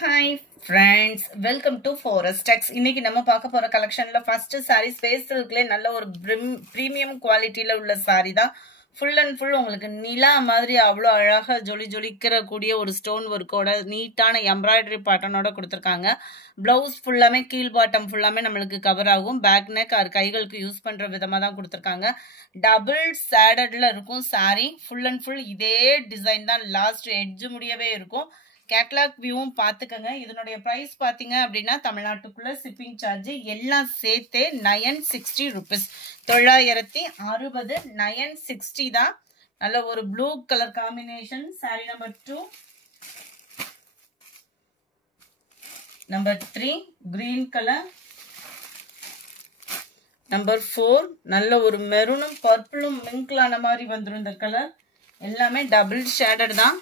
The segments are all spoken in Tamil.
Hi friends, welcome to Forest Tex. இன்னைக்கு நம்ம பார்க்க போற கலெக்ஷன்ல ஃபர்ஸ்ட் saree ஸ்பேஸ் சில்க்ல நல்ல ஒரு பிரீமியம் குவாலிட்டில உள்ள saree தான். ஃபுல் அண்ட் ஃபுல் உங்களுக்கு நிலா மாதிரி அவ்வளோ அழகா ஜொலிக்கிற கூடிய ஒரு ஸ்டோன் ஒர்க்கோட நீட்டான எம்ப்ராய்டரி பேட்டர்னோட கொடுத்துருக்காங்க. பிளவுஸ் ஃபுல்லாமே கீழ் பாட்டம் ஃபுல்லாமே நம்மளுக்கு கவர் ஆகும். பேக் நெக் ஆர் கைகளுக்கு யூஸ் பண்ற விதமா தான் கொடுத்துருக்காங்க. டபுள் சேடட்ல இருக்கும் saree. ஃபுல் அண்ட் ஃபுல் இதே டிசைன் தான் லாஸ்ட் எட்ஜ் முடியவே இருக்கும். கேட்லாக் வியூவும் பார்த்துக்கங்க. இதனுடைய ப்ரைஸ் பார்த்தீங்க அப்படின்னா தமிழ்நாட்டுக்குள்ள ஷிப்பிங் சார்ஜ் எல்லாம் சேர்த்தே 960 rupees. 960 960 தான். நல்ல ஒரு blue colour combination. Sorry number 2. Number 3 green colour. Number 4 நல்ல ஒரு மெரூனும் பர்பிளும் மிங்க்லான மாதிரி வந்துடும். இந்த கலர் எல்லாமே டபுள் ஷேடட் தான்.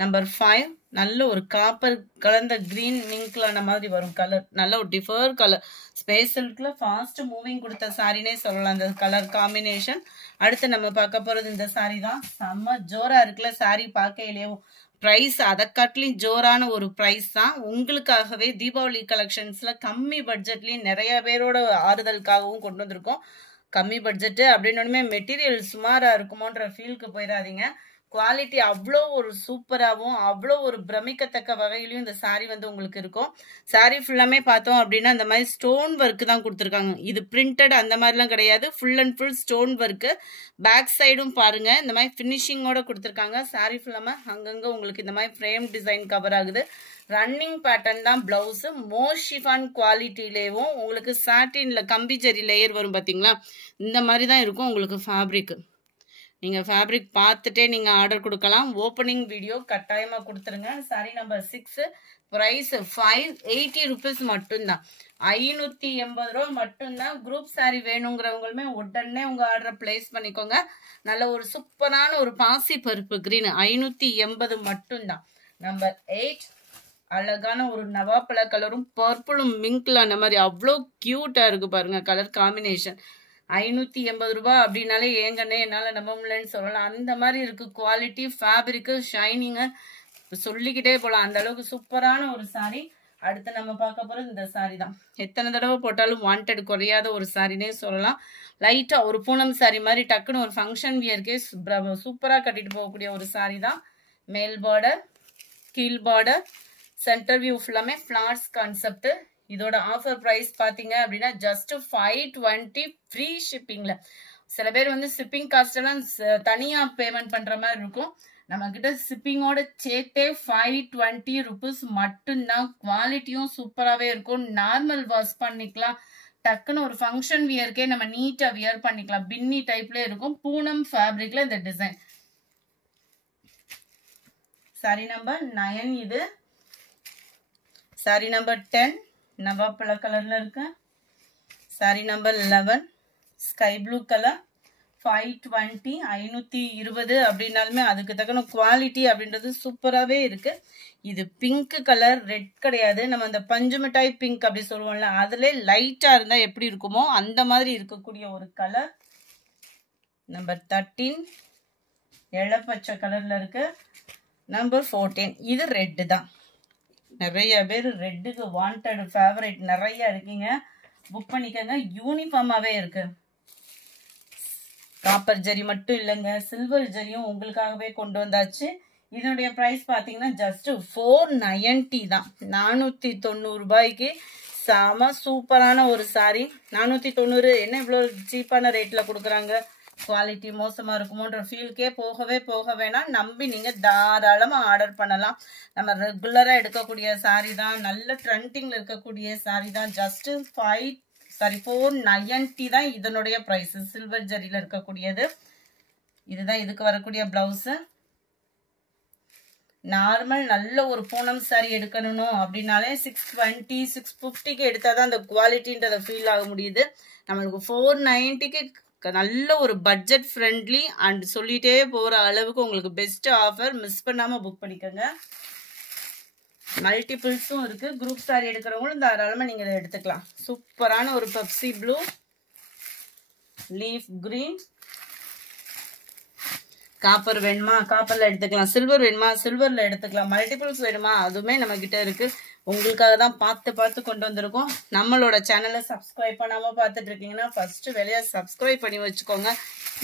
நம்பர் 5 நல்ல ஒரு காப்பர் கலந்த கிரீன் மிங்க்லான மாதிரி வரும் கலர். நல்ல ஒரு டிஃபர் கலர். ஸ்பேஸ் சில்க்ல ஃபாஸ்ட் மூவிங் கொடுத்த சாரினே சொல்லலாம் அந்த கலர் காம்பினேஷன். அடுத்து நம்ம பார்க்க போறது இந்த சாரி தான். செம்ம ஜோரா இருக்குல்ல சாரி பார்க்கையிலேயே. ப்ரைஸ் அதை காட்டிலையும் ஜோரான ஒரு ப்ரைஸ் தான். உங்களுக்காகவே தீபாவளி கலெக்ஷன்ஸ்ல கம்மி பட்ஜெட்லயும் நிறைய பேரோட ஆறுதலுக்காகவும் கொண்டு வந்திருக்கோம். கம்மி பட்ஜெட்டு அப்படின்னோடனே மெட்டீரியல் சுமாரா இருக்குமோன்ற ஃபீலுக்கு போயிடாதீங்க. குவாலிட்டி அவ்வளோ ஒரு சூப்பராகவும் அவ்வளோ ஒரு பிரமிக்கத்தக்க வகையிலையும் இந்த சாரீ வந்து உங்களுக்கு இருக்கும். சாரீ ஃபுல்லாமே பார்த்தோம் அப்படின்னா இந்த மாதிரி ஸ்டோன் ஒர்க்கு தான் கொடுத்துருக்காங்க. இது பிரிண்டட் அந்த மாதிரிலாம் கிடையாது. Full and full stone work. Back சைடும் பாருங்க இந்த மாதிரி ஃபினிஷிங்கோட கொடுத்துருக்காங்க. சாரீ ஃபுல்லாம அங்கங்கே உங்களுக்கு இந்த மாதிரி ஃப்ரேம் டிசைன் கவர் ஆகுது. ரன்னிங் பேட்டர்ன் தான் பிளவுஸ். மோஷிஃபான் குவாலிட்டிலேயும் உங்களுக்கு சாட்டின்ல கம்பி ஜரி லேயர் வரும் பார்த்தீங்களா, இந்த மாதிரி தான் இருக்கும் உங்களுக்கு ஃபேப்ரிக். நீங்கள் ஃபேப்ரிக் பார்த்துட்டே நீங்கள் ஆர்டர் கொடுக்கலாம். ஓப்பனிங் வீடியோ கட்டாயமாக கொடுத்துருங்க. Sorry number 6. ப்ரைஸ் 580 rupees மட்டும்தான். 580 ரூபா மட்டும்தான். குரூப் சாரி வேணுங்கிறவங்களுமே உடனே உங்கள் ஆர்டரை பிளேஸ் பண்ணிக்கோங்க. நல்ல ஒரு சூப்பரான ஒரு பாசி பருப்பு கிரீன் 580 மட்டும்தான். நம்பர் 8 அழகான ஒரு நவாப்பழ கலரும் பர்பிளும் மிங்க்ல அந்த மாதிரி அவ்வளோ கியூட்டாக இருக்கு பாருங்க கலர் காம்பினேஷன். 580 ரூபா அப்படின்னாலே ஏங்கண்ணே என்னால் நம்ப முடியலன்னு சொல்லலாம். அந்த மாதிரி இருக்கு குவாலிட்டி, ஃபேப்ரிக்கு, ஷைனிங்கு சொல்லிக்கிட்டே போகலாம். அந்த அளவுக்கு சூப்பரான ஒரு சாரி. அடுத்து நம்ம பார்க்க போகிறது இந்த சாரி தான். எத்தனை தடவை போட்டாலும் வாண்டட் குறையாத ஒரு சாரினே சொல்லலாம். லைட்டாக ஒரு பூனம் சாரி மாதிரி டக்குன்னு ஒரு ஃபங்க்ஷன் வியர்க்கே சூப்பராக கட்டிட்டு போகக்கூடிய ஒரு சாரி தான். மேல் பார்டர், கீழ் பார்டர், சென்டர் வியூ ஃபுல்லாமே ஃப்ளார்ஸ் கான்செப்ட். இதோட ஆஃபர் ப்ரைஸ் பார்த்தீங்க அப்படின்னா ஜஸ்ட் 520 ஃப்ரீ ஷிப்பிங்கில். சில பேர் வந்து ஷிப்பிங் காஸ்ட் எல்லாம் தனியாக பேமெண்ட் பண்ணுற மாதிரி இருக்கும். நம்ம கிட்ட ஷிப்பிங்கோட சேர்த்தே 520 rupees மட்டும்தான். குவாலிட்டியும் சூப்பராகவே இருக்கும். நார்மல் வாஷ் பண்ணிக்கலாம். டக்குன்னு ஒரு ஃபங்க்ஷன் வியர்க்கே நம்ம நீட்டாக வியர் பண்ணிக்கலாம். பின்னி டைப்ல இருக்கும். பூனம் ஃபேப்ரிக்ல இந்த டிசைன். சாரி நம்பர் 9 இது. சாரி நம்பர் 10 நவாப்பழ கலர்ல இருக்கு. Sorry number 11 sky blue colour. 520 520 அப்படின்னாலுமே அதுக்கு தக்கன குவாலிட்டி அப்படின்றது சூப்பராகவே இருக்கு. இது பிங்க் கலர், ரெட் கிடையாது. நம்ம அந்த பஞ்சு மிட்டாய் பிங்க் அப்படி சொல்லுவோம்ல, அதுல லைட்டா இருந்தா எப்படி இருக்குமோ அந்த மாதிரி இருக்கக்கூடிய ஒரு கலர். நம்பர் 13 இளப்பச்சை கலர்ல இருக்கு. நம்பர் 14 இது ரெட்டு தான். நிறைய பேர் ரெட்டுக்கு வாண்டட் ஃபேவரட் நிறைய இருக்கீங்க. புக் பண்ணிக்கங்க. யூனிஃபார்மாவே இருக்கு. காப்பர் ஜரி மட்டும் இல்லைங்க, சில்வர் ஜரியும் உங்களுக்காகவே கொண்டு வந்தாச்சு. இதனுடைய ப்ரைஸ் பார்த்தீங்கன்னா ஜஸ்ட் 490 தான். 490 ரூபாய்க்கு செம சூப்பரான ஒரு சாரி. 490 என்ன இவ்வளோ சீப்பான ரேட்ல கொடுக்குறாங்க. குவாலிட்டி மோசமா இருக்குமோன்ற ஃபீல்கே போக வேணாம். நம்பி நீங்க தாராளமா ஆர்டர் பண்ணலாம். நம்ம ரெகுலரா எடுக்கக்கூடிய சாரி தான். நல்ல ட்ரெண்டிங்ல இருக்கக்கூடிய சாரி தான். ஜஸ்ட் 490 தான் இதனுடைய பிரைஸ். சில்வர் ஜரியில இருக்கக்கூடியது இதுதான். இதுக்கு வரக்கூடிய பிளவுஸ். நார்மல் நல்ல ஒரு பூனம் சாரி எடுக்கணும் அப்படின்னாலே 620 650க்கு எடுத்தாதான் அந்த குவாலிட்டின்றத ஃபீல் ஆக முடியுது. நம்மளுக்கு 490க்கு நல்ல ஒரு பட்ஜெட் ஃப்ரெண்ட்லி அண்ட் சொல்லிட்டே போற அளவுக்கு உங்களுக்கு பெஸ்ட் ஆஃபர். மிஸ் பண்ணாம புக் பண்ணிக்கோங்க. மல்டிபிள்ஸும் இருக்கு. குரூப் சாரி எடுக்கிறவங்களும் தாராளமா நீங்க இதை எடுத்துக்கலாம். சூப்பரான ஒரு Pepsi blue, leaf green, copper வேணுமா காப்பரில் எடுத்துக்கலாம், சில்வர் வேணுமா சில்வரில் எடுத்துக்கலாம், மல்டிபிள்ஸ் வேணுமா அதுவுமே நம்மக்கிட்ட இருக்குது. உங்களுக்காக தான் பார்த்து கொண்டு வந்திருக்கோம். நம்மளோட சேனலை சப்ஸ்கிரைப் பண்ணாமல் பார்த்துட்டு இருக்கீங்கன்னா ஃபஸ்ட்டு வேலையை சப்ஸ்கிரைப் பண்ணி வச்சுக்கோங்க.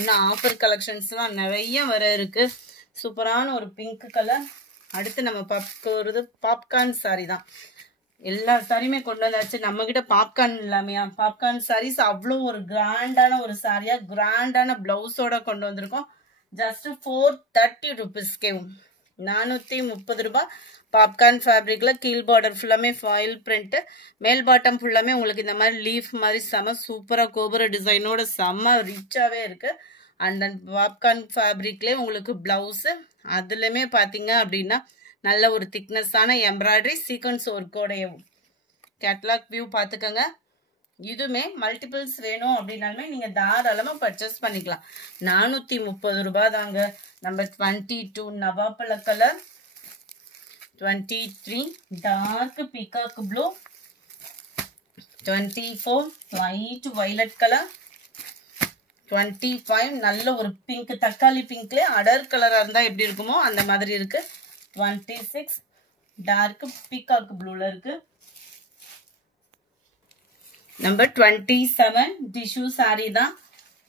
இன்னும் ஆஃபர் கலெக்ஷன்ஸ்லாம் நிறைய வர இருக்குது. சூப்பரான ஒரு பிங்க் கலர். அடுத்து நம்ம பார்க்கறது பாப்கார்ன் சாரி தான். எல்லா சாரியுமே கொண்டு வந்தாச்சு. நம்மக்கிட்ட பாப்கார்ன் இல்லாமையா, பாப்கார்ன் சாரீஸ் அவ்வளோ ஒரு கிராண்டான ஒரு சாரியாக கிராண்டான ப்ளவுஸோட கொண்டு வந்திருக்கோம். ஜஸ்ட் 430 rupeesக்கே 430 ரூபாய். பாப்கார்ன் ஃபேப்ரிக்கில் கீழ் பார்டர் ஃபுல்லாமே ஃபாயில் பிரிண்ட்டு, மேல் பாட்டம் ஃபுல்லாமே உங்களுக்கு இந்த மாதிரி லீஃப் மாதிரி செம சூப்பராக கோபுர டிசைனோட செம்ம ரிச்சாகவே இருக்குது. அண்ட் தென் பாப்கார்ன் ஃபேப்ரிக்லேயே உங்களுக்கு ப்ளவுஸு அதுலேயுமே பார்த்தீங்க அப்படின்னா நல்ல ஒரு திக்னஸான எம்ப்ராய்டரி சீக்வன்ஸ் ஒர்க்கோடையவும். கேட்லாக் வியூ பார்த்துக்கோங்க. இதுவுமே மல்டிபிள்ஸ் வேணும் அப்படின்னாலுமே நீங்கள் தாராளமாக பர்ச்சேஸ் பண்ணிக்கலாம். 430 ரூபாய் தாங்க. நம்பர் 22 நவாப்பழ colour, 23 dark peacock blue, 24 light violet colour, 25 நல்ல ஒரு பிங்க் தக்காளி பிங்க்ல அடர் கலராக இருந்தால் எப்படி இருக்குமோ அந்த மாதிரி இருக்கு. 26 டார்க் பீகாக் ப்ளூல இருக்கு. நம்பர் 27 டிஷ்யூ சாரி தான்.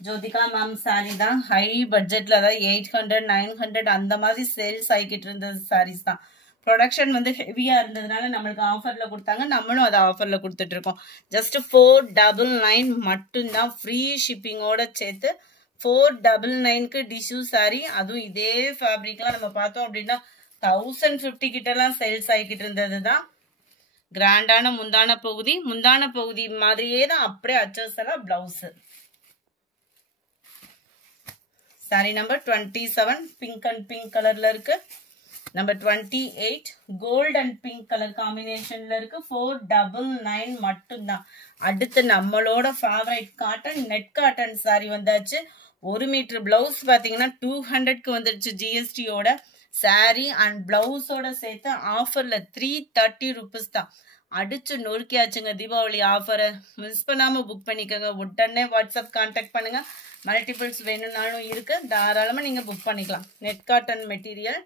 ஜோதிகா மேம் சாரி தான். ஹை பட்ஜெட்ல அதாவது 800 900 அந்த மாதிரி சேல்ஸ் ஆகிக்கிட்டு இருந்த சாரீஸ் தான். ப்ரொடக்ஷன் வந்து ஹெவியா இருந்ததுனால நம்மளுக்கு ஆஃபர்ல கொடுத்தாங்க, நம்மளும் அதை ஆஃபர்ல கொடுத்துட்டு இருக்கோம். ஜஸ்ட் 499 மட்டும்தான், ஃப்ரீ ஷிப்பிங்கோட சேர்த்து 499க்கு டிஷ்யூ சாரி. அதுவும் இதே ஃபேப்ரிக்லாம் நம்ம பார்த்தோம் அப்படின்னா 1050 கிட்டலாம் சேல்ஸ் ஆகிக்கிட்டு இருந்தது தான். கிராண்டான முந்தான பகுதி மாதிரியே தான் அப்படியே அச்சோசலா blouse. Saree number 27 pink and pink கலர்ல இருக்கு. Number 28 gold and pink colour காம்பினேஷன்ல இருக்கு. 499 மட்டும்தான். அடுத்து நம்மளோட favourite cotton net cotton saree வந்தாச்சு. 1 மீட்டர் பிளவுஸ் பாத்தீங்கன்னா 200க்கு வந்துருச்சு ஜிஎஸ்டியோட. சாரி அண்ட் பிளவுஸோட சேர்த்து ஆஃபர்ல 330 rupees தான். அடிச்சு நொறுக்கியாச்சுங்க தீபாவளி ஆஃபரை. மிஸ் பண்ணாம புக் பண்ணிக்கோங்க. உடனே வாட்ஸ்அப் கான்டாக்ட் பண்ணுங்க. மல்டிபிள்ஸ் வேணும்னாலும் இருக்கு, தாராளமா நீங்க புக் பண்ணிக்கலாம். Net cotton material.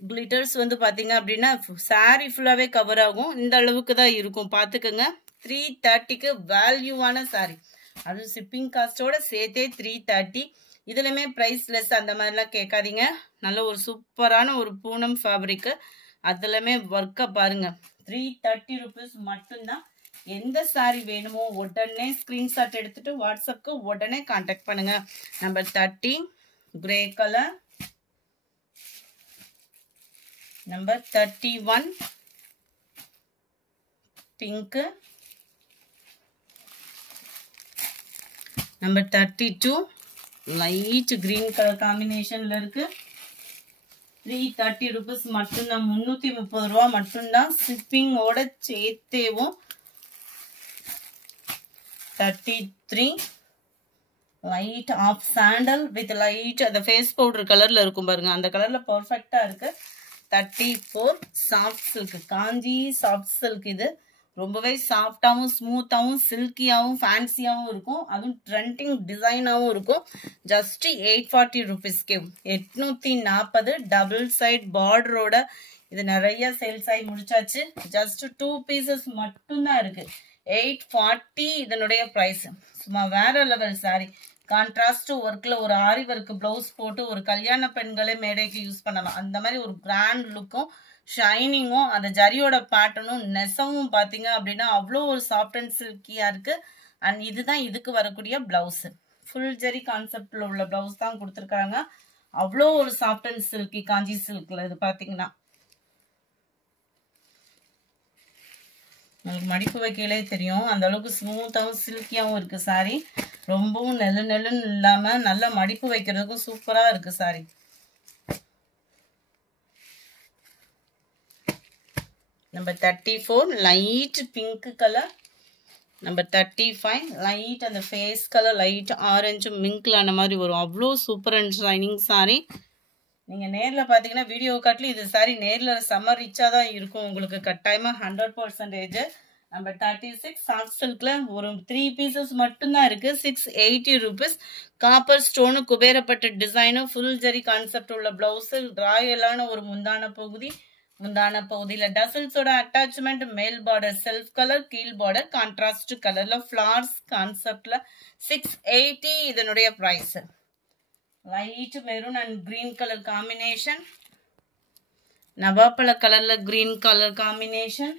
கிளிட்டர்ஸ் வந்து பாத்தீங்க அப்படின்னா சாரி ஃபுல்லாவே கவர் ஆகும். இந்த அளவுக்கு தான் இருக்கும், பாத்துக்கோங்க. 330க்கு வேல்யூவான சாரி, அது ஷிப்பிங் காஸ்டோட சேர்த்தே 330. இதுலயுமே பிரைஸ் லெஸ் அந்த மாதிரிலாம் கேட்காதீங்க. நல்ல ஒரு சூப்பரான ஒரு பூனம் ஃபேப்ரிக்கு. அதுலயுமே ஒர்க்கை பாருங்க. 330 rupees மட்டும்தான். எந்த சாரி வேணுமோ உடனே ஸ்கிரீன்ஷாட் எடுத்துட்டு வாட்ஸ்அப்க்கு உடனே கான்டாக்ட் பண்ணுங்க. Number 30 grey colour, number 31 pink, number 32 light green colour காம்பினேஷன்ல இருக்கு. 330 rupees மட்டும்தான். 330 ரூபா மட்டும்தான் ஷிப்பிங்கோட சேர்த்தேவும். 33 light of sandal with light அந்த ஃபேஸ் பவுடர் கலர்ல இருக்கும் பாருங்க, அந்த கலர்ல பர்ஃபெக்டா இருக்கு. 34 soft silk, Kanchi soft silk. இது ரொம்பவே சாஃப்டாகவும் ஸ்மூத்தாகவும் சில்கியாகவும் ஃபேன்சியாகவும் இருக்கும். அதுவும் ட்ரெண்டிங் டிசைனாகவும் இருக்கும். ஜஸ்ட் 840 rupeesக்கே 840 டபுள் சைட் பார்டரோட. இது நிறைய சேல்ஸ் ஆகி முடிச்சாச்சு. ஜஸ்ட் 2 pieces மட்டும்தான் இருக்கு. 840 இதனுடைய ப்ரைஸ். சும்மா வேற லெவல் சாரி. கான்ட்ராஸ்ட் ஒர்க்ல ஒரு ஆரி ஒர்க் பிளவுஸ் போட்டு ஒரு கல்யாண பெண்களே மேடைக்கு யூஸ் பண்ணலாம். அந்த மாதிரி ஒரு கிராண்ட் லுக்கும் ஷைனிங்கும் அந்த ஜரியோட பேட்டர்னும் நெசவும் பாத்தீங்க அப்படின்னா அவ்வளோ ஒரு சாஃப்ட் அண்ட் சில்கியா இருக்கு. அண்ட் இதுதான் இதுக்கு வரக்கூடிய பிளவுஸ். ஃபுல் ஜரி கான்செப்ட்ல உள்ள பிளவுஸ் தான் கொடுத்துருக்காங்க. அவ்வளோ ஒரு சாஃப்ட் அண்ட் சில்கி காஞ்சி சில்க்ல இது பாத்தீங்கன்னா உங்களுக்கு மடிப்பு வைக்கலே தெரியும். அந்த அளவுக்கு ஸ்மூத்தாகவும் சில்கியாகவும் இருக்கு சாரி. ரொம்பவும் நெல்லுன்னு இல்லாம நல்ல மடிப்பு வைக்கிறதுக்கும் சூப்பரா இருக்கு sorry. Number 34 light pink colour, number 35 light அந்த ஃபேஸ் கலர் லைட் ஆரஞ்சு மிங்க்ல அந்த மாதிரி வரும். அவ்வளோ சூப்பர் அண்ட் ஷைனிங் சாரி. நீங்க நேர்ல பாத்தீங்கன்னா வீடியோ காட்டிலும் இது சாரி நேர்ல செம்ம ரிச்சா தான் இருக்கும். உங்களுக்கு கட்டாயமா 100%. நம்பர் 36 சாஃப்ட் சில்க்ல ஒரு 3 பீசஸ் மட்டும்தான் இருக்கு. 680 rupees. காப்பர் ஸ்டோனு குபேரப்பட்ட டிசைனு ஃபுல் ஜரி கான்செப்ட் உள்ள பிளவுஸ், ராயலான ஒரு முந்தான பகுதி. முந்தான பகுதியில டசல்ஸோட அட்டாச்மெண்ட், மேல் பார்டர் செல்ஃப் கலர், கீழ் பார்டர் கான்ட்ராஸ்ட் கலர்ல ஃபிளார்ஸ் கான்செப்ட்ல 680. இதனுடைய price light maroon and green colour காம்பினேஷன், நவாப்பழ கலர்ல green colour combination,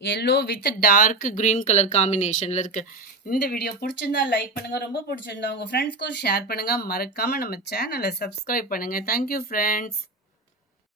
yellow with dark green colour காம்பினேஷன்ல இருக்கு. இந்த வீடியோ பிடிச்சிருந்தா லைக் பண்ணுங்க, ரொம்ப பிடிச்சிருந்தா உங்க ஃப்ரெண்ட்ஸ்க்கும் ஷேர் பண்ணுங்க, மறக்காம நம்ம சேனலை சப்ஸ்கிரைப் பண்ணுங்க. Thank you friends.